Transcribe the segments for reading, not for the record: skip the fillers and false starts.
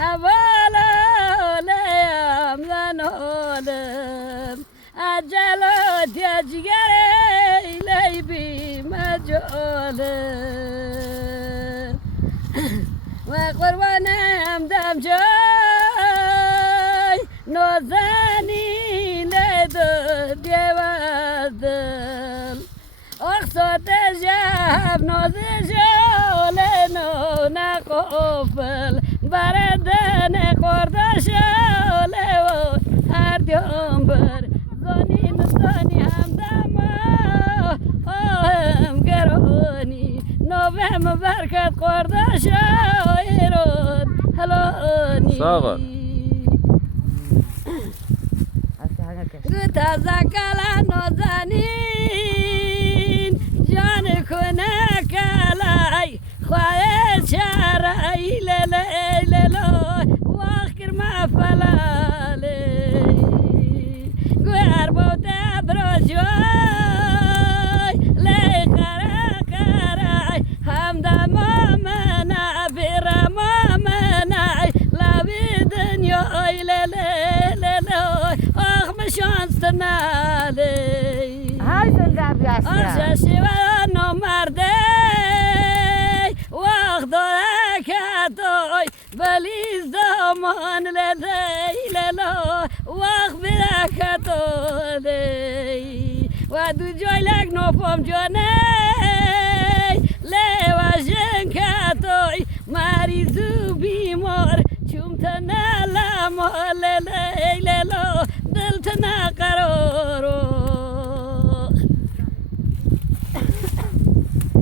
حوالا لیم زنالم عجلات یا جگری لی بی مجالم و قربانم دم جای نازنی لدو دیوازم اقصاد جب ناز جالنو نقفل بردن قرد شاله و اردیان بر زانی همدم آهم گرانی نوهم برکت قرد شایرون هلانی ساغر گوتا زکلا نازنین جان کنه کلای خواهد شرعی لیلی لیلای واخر ما فلالی گوهر بوده برجوی لی خره خره همدم آمنه برم آمنه لبی دنیای لیلی لیلای آخ مشانست نالی های زنده بیاسته آنجا شیوه نمرده وقت داره که توی بلیز دامان لیلی لیلا وقت بیره که توی و دو جای لگ نفهم جانه لی و جن که توی مریضو بیمار چوم تنه لما لیلی لیلا دل تنه قرارو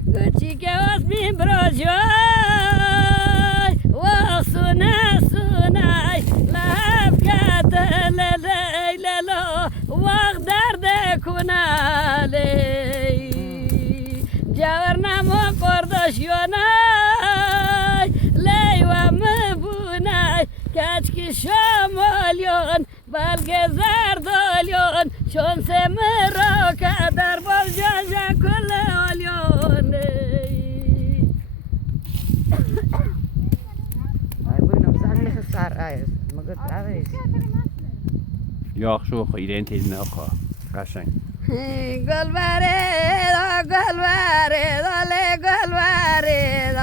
گوچی که واسمین برا جای وقت سونه سونه لحب کت لیلی لیلا وقت درد کنه لی جور نما قرداش یونای لی و مبونه کچکی شمالیون بلگ زردالیون چون سمرا که در بال جاجا کل آلیون های بوینم زنگ سر آیست مگه آیست یا شو خیلی انتظار نخوا قشنگ گل برید گل برید آله گل برید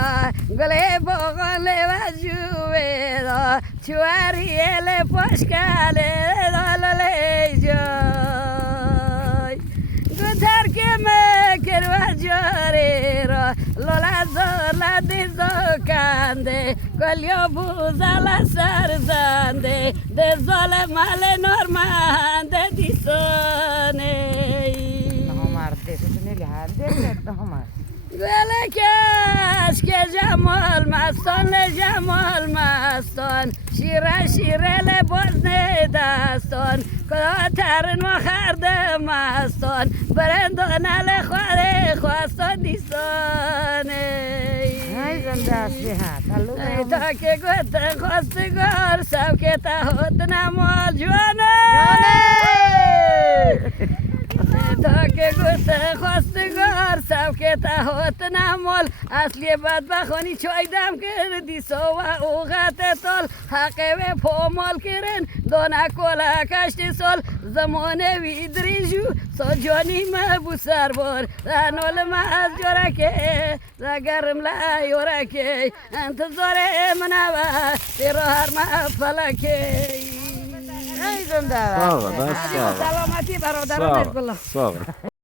گله بغله و جوید چواریل پشکاله داله جای گذر که مکر و جاری را لولا زولا دیزو کنده گلیا بوزالا سرزنده دزال مال نورمانده دیسونه نه مرد دیشون لیهانده نه مرد گله کش که جمال مستان جمال مستان شیره شیره لباس ندستان کلا ترن و خرد مستان برندانه لخواه خواستان دیسانه های زنده است بیها ای تا که گوت خواستگار سب که تهوت نمال جوانه تا که گوت خواستگار سب که تهوت نمال اصلی بدبخانی چای دم کردی سو و اوغت تال حقه و پامال کرن دانه کلا کشتی سال زمانه ویدری جو سو جانی مبو سربار زنول ما از جورکه زگرم لایورکه انتظار منوه دیرو هر ما فلکه های زنده است ساغر بس ساغر سلامتی برادران کلا ساغر